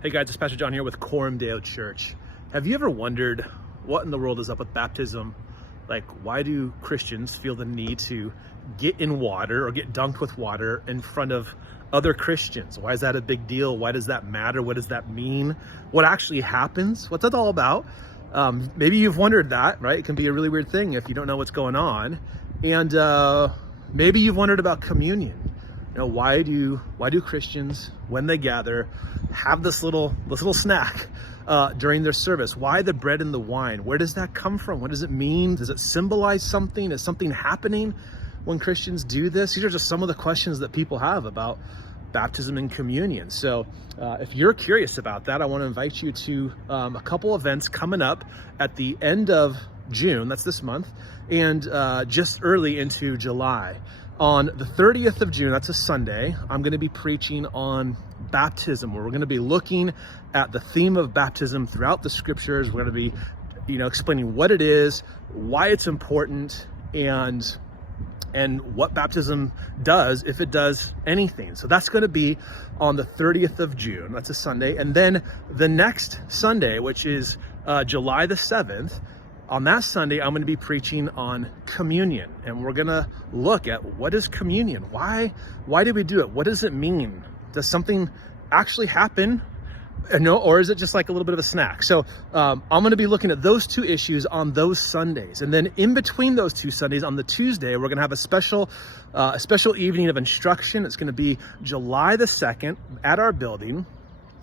Hey guys, it's Pastor John here with Coram Deo Church. Have you ever wondered what in the world is up with baptism? Like, why do Christians feel the need to get in water or get dunked with water in front of other Christians? Why is that a big deal? Why does that matter? What does that mean? What actually happens? What's that all about? Maybe you've wondered that, right? It can be a really weird thing if you don't know what's going on. And maybe you've wondered about communion. You know, why do Christians, when they gather, have this little snack during their service? Why the bread and the wine? Where does that come from? What does it mean? Does it symbolize something? Is something happening when Christians do this? These are just some of the questions that people have about baptism and communion. So if you're curious about that, I want to invite you to a couple events coming up at the end of June, that's this month, and just early into July. On the 30th of June, that's a Sunday, I'm going to be preaching on baptism, where we're going to be looking at the theme of baptism throughout the scriptures. We're going to be, explaining what it is, why it's important, and what baptism does, if it does anything. So that's going to be on the 30th of June. That's a Sunday. And then the next Sunday, which is July the 7th, on that Sunday, I'm going to be preaching on communion, and we're going to look at what is communion? Why do we do it? What does it mean? Does something actually happen? Or is it just like a little bit of a snack? So I'm going to be looking at those two issues on those Sundays. And then in between those two Sundays, on the Tuesday, we're going to have a special evening of instruction. It's going to be July the 2nd at our building,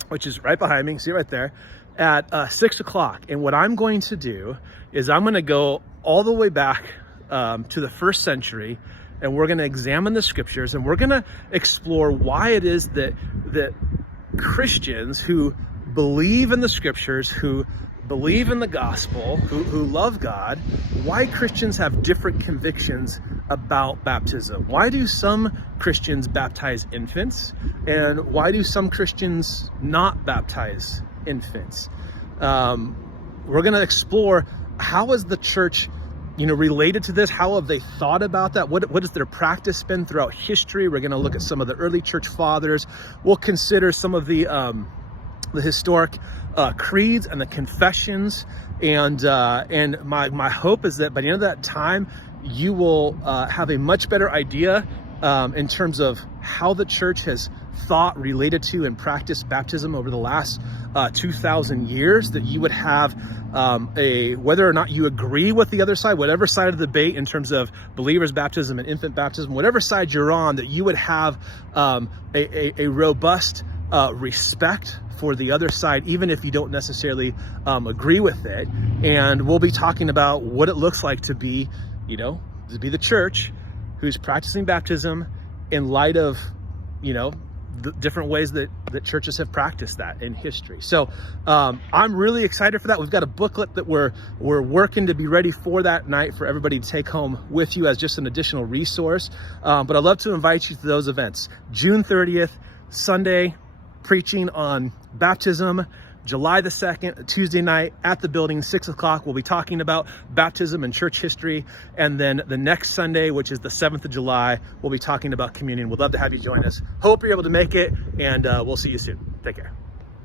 which is right behind me. See it right there, at 6 o'clock. And what I'm going to do is I'm going to go all the way back to the first century, and we're going to examine the scriptures, and we're going to explore why it is that Christians who believe in the scriptures, who believe in the gospel, who love God, why Christians have different convictions about baptism. Why do some Christians baptize infants, and why do some Christians not baptize infants? We're going to explore, how is the church related to this? How have they thought about that? What has their practice been throughout history? We're going to look at some of the early church fathers. We'll consider some of the historic creeds and the confessions. And my hope is that by the end of that time, you will have a much better idea in terms of how the church has thought, related to, and practiced baptism over the last 2,000 years, that you would have whether or not you agree with the other side, whatever side of the debate in terms of believers baptism and infant baptism, whatever side you're on, that you would have a robust respect for the other side, even if you don't necessarily agree with it. And we'll be talking about what it looks like to be the church who's practicing baptism in light of the different ways that churches have practiced that in history. So I'm really excited for that. We've got a booklet that we're working to be ready for that night for everybody to take home with you as just an additional resource. But I'd love to invite you to those events. June 30th, Sunday, preaching on baptism. July the 2nd, Tuesday night at the building, 6 o'clock, we'll be talking about baptism and church history. And then the next Sunday, which is the 7th of July, we'll be talking about communion. We'd love to have you join us. Hope you're able to make it, and we'll see you soon. Take care.